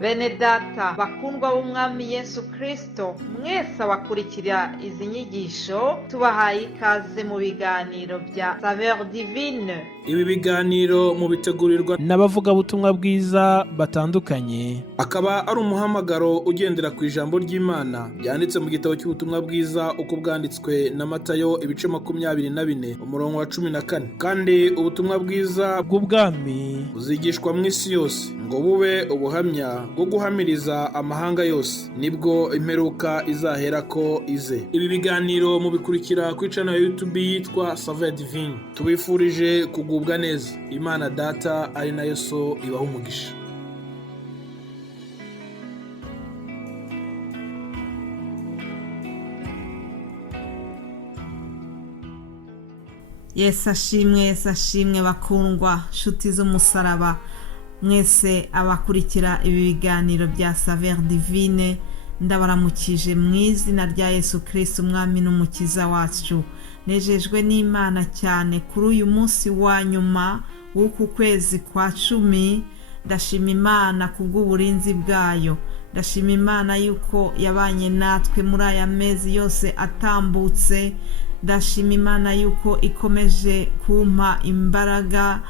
Bene data bakundwa b'umwami Yesu Kristo, mwese abakurikira izi nyigisho tubahaye ikaze mu biganiro bya Saveur Divine. Ibi biganiro mu bitegurirwa n'abavugabutumwa bwiza batandukanye, akaba ari umuhamagaro ugendera ku ijambo ry'Imana byanditse mu gitabo cy'ubutumwa bwiza uko bwanditswe na Matayo ibice 24 umurongo wa 14. Kandi ubutumwa bwiza bw'ubwami buzigishwa mu isi yose ngo bube ubuhamya bwo guhamiriza amahanga yose, nibwo imperuka izahera ko ize. Ibi biganiro mubikurikira ku channel ya YouTube yitwa Saveur Divine. Tubifurije kugubwa neza. Imana Data ari nayo So ibaha umugisha. Yesu ashimwe bakundwa nshuti z'umusaraba, mwese abakurikira ibi biganiro bya Saveur Divine, ndabaramukije mu izina rya Yesu Kristo umwami n'umukiza wacu. Nejejwe n'Imana cyane kuri uyu munsi wa nyuma w'uku kwezi kwa 10. Ndashima Imana kubw'uburinzi bwayo, ndashima Imana yuko yabanye natwe muri aya mezi yose atambutse. Ndashima Imana yuko ikomeje kumpa imbaraga,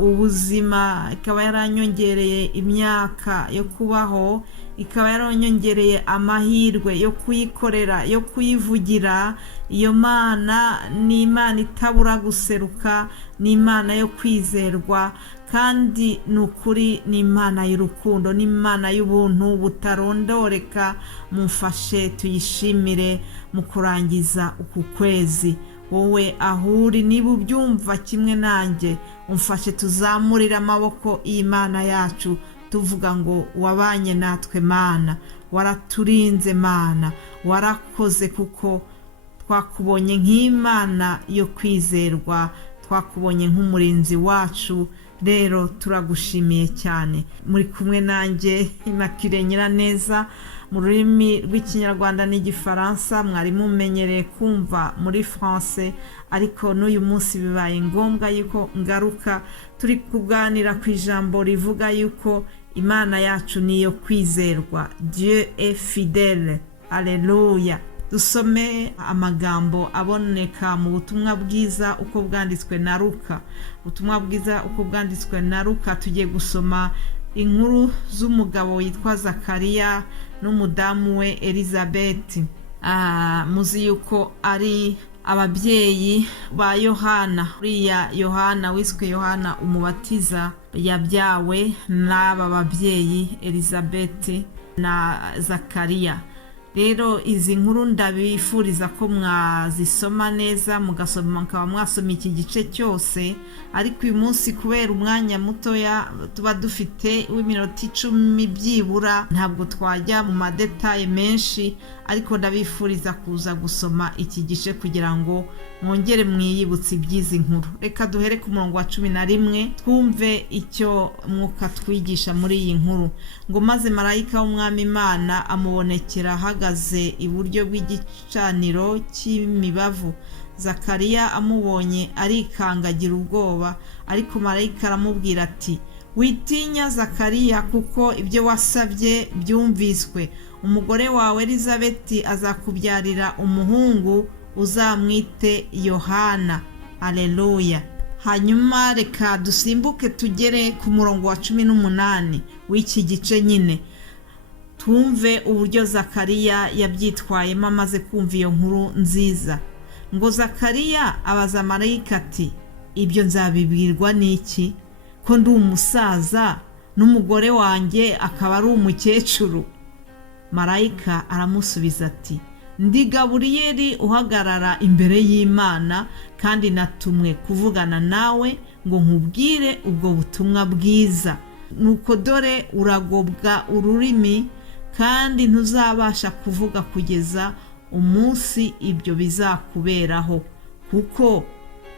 ubuzima, ikaba yaranyongereye imyaka yo kubaho, ikaba yaranyongereye amahirwe yo kuyikorera, yo kuyivugira. Iyo Mana ni Imana itabura guseruka, ni Imana yo kwizerwa, kandi nukuri ni Imana y'urukundo, ni Imana y'ubuntu butarondoreka. Mumfashe tuyishimire mu kurangiza uku kwezi. Wowe ahuri niba ubyumva kimwe nanjye, umfashe tuzamurira amaboko y'Imana yacu tuvuga ngo wabanye natwe Mana, waraturinze Mana, warakoze kuko twakubonye nk'Imana yo kwizerwa, twakubonye nk'umurinzi wacu. Rero turagushimiye cyane. Muri kumwe nanjye Immaculée Nyiraneza, mu rurimi rw'ikinyarwanda n'igifaransa mwari mumenyereye kumva muri France, ariko n'uyu munsi bibaye ngombwa yuko ngaruka turi kuganira ku ijambo rivuga yuko Imana yacu niyo kwizerwa. Dieu est fidèle. Alléluia. Dusome amagambo aboneka mu butumwa bwiza uko bwanditswe na Luka. Ubutumwa bwiza uko bwanditswe na Luka, tugiye gusoma inkuru z'umugabo witwa Zakariya n'umudamu we Elizabeth. Muzi yuko ari ababyeyi ba Yohana. Uriya Yohana wiswe Yohana umubatiza yabyawe n'aba babyeyi Elizabeth na Zakariya. Rero izi nkuru ndabifuriza ko mwazisoma neza, mukaba mwasoma iki gice cyose, ariko uyu munsi kubera umwanya mutoya tuba dufite w'iminota 10 byibura, ntabwo twajya mu madetaye menshi, ariko ndabifuriza kuza gusoma iki gice kugira ngo mwongere mwiyibutse iby'izi nkuru. Reka duhere ku murongo wa 11 twumve icyo mwuka twigisha muri iyi nkuru. Ngo maze marayika w'umwami Imana amubonekera ahagaze iburyo bw'igicaniro cy'imibavu. Zakariya amubonye arikangagira ubwoba, ariko marayika aramubwira ati, witinya Zakariya, kuko ibyo wasabye byumviswe. Umugore wawe Elizabeth azakubyarira umuhungu, uzamwite Yohana. Alleluia. Hanyuma reka dusimbuke tugere ku murongo wa 18 w'iki gice nyine, twumve uburyo Zakariya yabyitwayemo amaze kumva iyo nkuru nziza. Ngo Zakariya abaza marayika ati, ibyo nzabibwirwa n'iki, ko ndi umusaza n'umugore wanjye akaba ari umukecuru? Marayika aramusubiza ati, ndi Gaburiyeli uhagarara imbere y'Imana, kandi natumwe kuvugana nawe ngo nkubwire ubwo butumwa bwiza. Nuko dore uragobwa ururimi, kandi ntuzabasha kuvuga kugeza umunsi ibyo bizakuberaho, kuko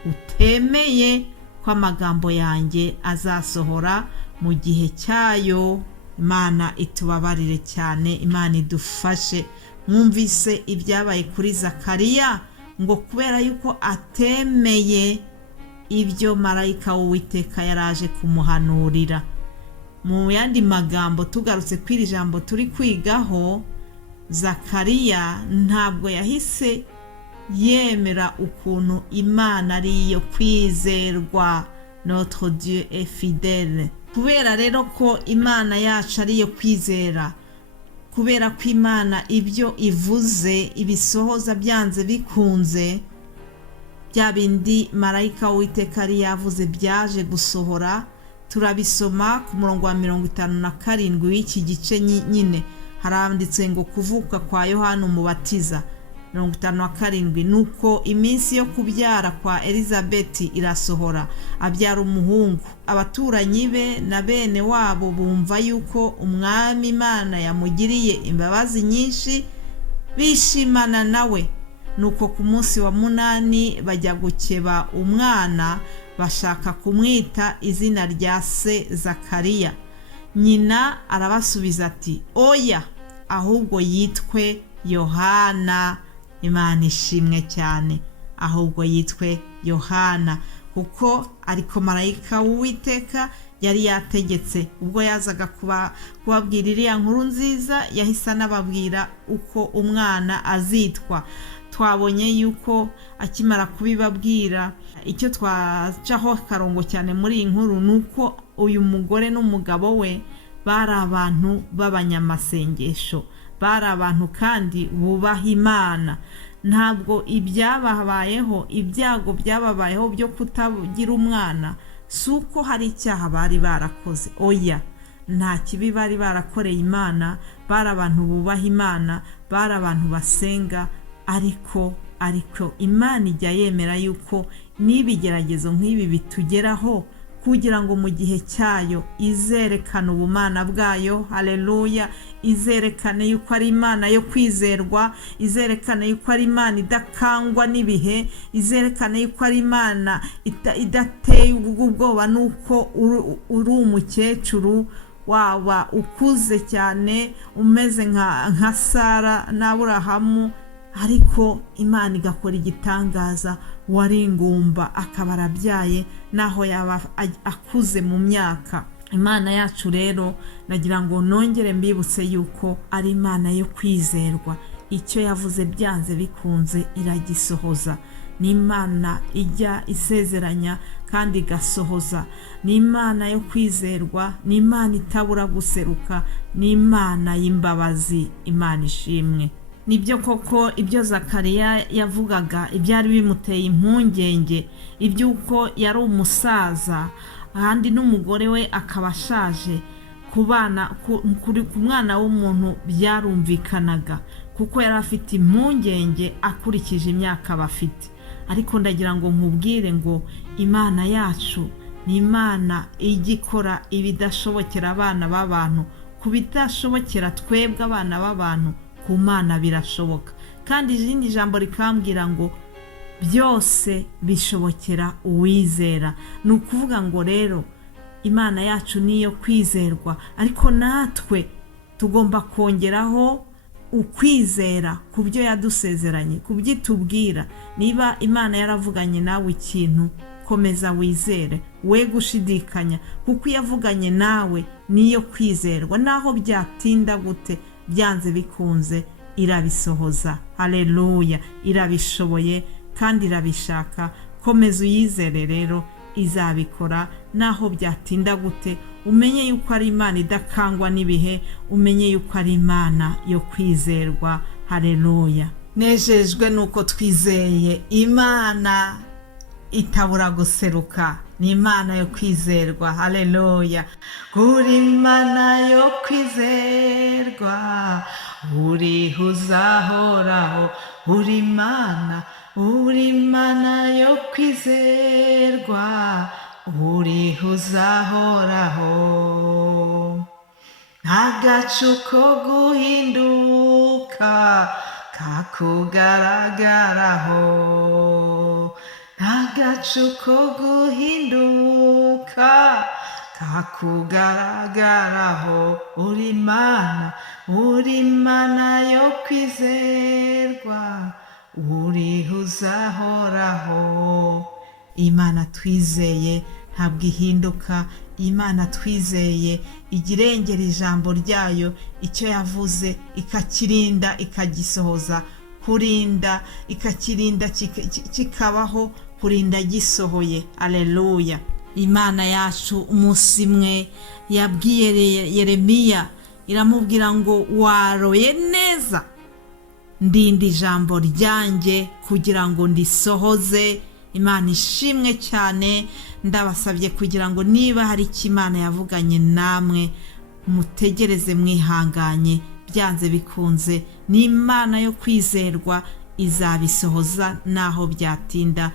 utemeye ko amagambo yanjye azasohora mu gihe cyayo. Imana itubabarire cyane, Imana idufashe. Mwumvise ibyabaye kuri Zakariya, ngo kubera yuko atemeye ibyo marayika w'Uwiteka yaraje kumuhanurira. mu yandi magambo tugarutse kw'iri jambo turi kwigaho, Zakariya ntabwo yahise yemera ukuntu Imana ari iyo kwizerwa. Notre Dieu est fidèle. Kubera rero ko Imana yacu ari iyo kwizera, kubera ko Imana ibyo ivuze ibisohoza byanze bikunze, bya bindi marayika w'Uwiteka yari yavuze byaje gusohora. Turabisoma ku murongo wa 57 w'iki gice nyine, haranditse ngo kuvuka kwa Yohana Umubatiza 57. Nuko iminsi yo kubyara kwa Elizabeti irasohora, abyara umuhungu. Abaturanyi be na bene wabo bumva yuko umwami Imana yamugiriye imbabazi nyinshi, bishimana nawe. Nuko ku munsi wa 8 bajya gukeba umwana, bashaka kumwita izina rya se Zakariya. Nyina arabasubiza ati, oya, ahubwo yitwe Yohana. Imana ishimwe cyane, ahubwo yitwe Yohana, kuko ariko marayika w'Uwiteka yari yategetse ubwo yazaga kubabwira iriya nkuru nziza, yahise anababwira uko umwana azitwa. Twabonye yuko akimara kubibabwira, icyo twacaho karongo cyane muri iyi nkuru nuko uyu mugore n'umugabo we bari abantu b'abanyamasengesho, bari abantu kandi bubaha Imana. Ntabwo ibyababayeho, ibyago byababayeho byo kutagira umwana, suko hari icyaha bari barakoze. Oya, nta kibi bari barakoreye Imana. Bari abantu bubaha Imana, bari abantu basenga. Ariko Imana ijya yemera yuko n'ibigeragezo nk'ibi bitugeraho, kugira ngo mu gihe cyayo izerekane ubumana bwayo. Haleluya! Izerekane yuko ari Imana yo kwizerwa, izerekane yuko ari Imana idakangwa n'ibihe, izerekane yuko ari Imana idateye ubwoba nuko uri umukecuru, waba ukuze cyane umeze nka Sara na Aburahamu, ariko Imana igakora igitangaza. Wari ingumba akaba arabyaye naho yaba akuze mu myaka. Imana yacu rero nagira ngo nongere mbibutse yuko ari Imana yo kwizerwa. Icyo yavuze byanze bikunze iragisohoza. Ni Imana ijya isezeranya kandi igasohoza. Ni Imana yo kwizerwa, ni Imana itabura guseruka, ni Imana y'imbabazi. Imana ishimwe. Nibyo koko ibyo Zakariya yavugaga ibyari bimuteye impungenge, ibyuko yari umusaza kandi n'umugore we akaba ashaje. Ku mwana w'umuntu byarumvikanaga, kuko yari afite impungenge akurikije imyaka bafite. Ariko ndagira ngo nkubwire ngo Imana yacu ni Imana igikora ibidashobokera abana b'abantu. Ku bidashobokera twebwe abana b'abantu, ku Mana birashoboka. Kandi irindi jambo rikambwira ngo byose bishobokera uwizera. Ni ukuvuga ngo rero Imana yacu niyo kwizerwa, ariko natwe tugomba kongeraho ukwizera ku byo yadusezeranye, ku byo itubwira. Niba Imana yaravuganye nawe ikintu, komeza wizere, we gushidikanya, kuko yavuganye nawe niyo kwizerwa. Naho byatinda gute, byanze bikunze irabisohoza. Haleluya! Irabishoboye kandi irabishaka. Komeza uyizere rero, izabikora. Naho byatinda gute, umenye yuko ari Imana idakangwa n'ibihe, umenye yuko ari Imana yo kwizerwa. Haleluya! Nejejwe nuko twizeye Imana itabura guseruka, ni Imana yo kwizerwa. Haleluya! Uri Imana yo kwizerwa, uriho uzahoraho. Uri Imana yo kwizerwa, uriho uzahoraho. Agacu ko guhinduka kakugaragaraho, agacu ko guhinduka kakugaragaraho. Uri Imana yo kwizerwa, uriho uzahoraho. Imana twizeye ntabwo ihinduka. Imana twizeye ijya irengera ijambo ryayo, icyo yavuze ikakirinda ikagisohoza, kurinda ikakirinda kikabaho, kurinda gisohoye. Aleluya. Imana yacu umunsi umwe yabwiye Yeremiya, iramubwira ngo waroye neza, ndinda ijambo ryanjye kugira ngo ndisohoze. Imana ishimwe cyane. Ndabasabye kugira ngo niba hari icyo Imana yavuganye namwe, mutegereze mwihanganye, byanze bikunze ni Imana yo kwizerwa, izabisohoza naho byatinda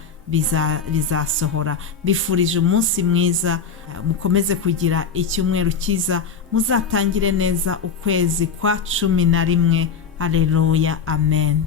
bizasohora. Bifurije umunsi mwiza, mukomeze kugira icyumweru cyiza, muzatangire neza ukwezi kwa 11. Haleluya, amen.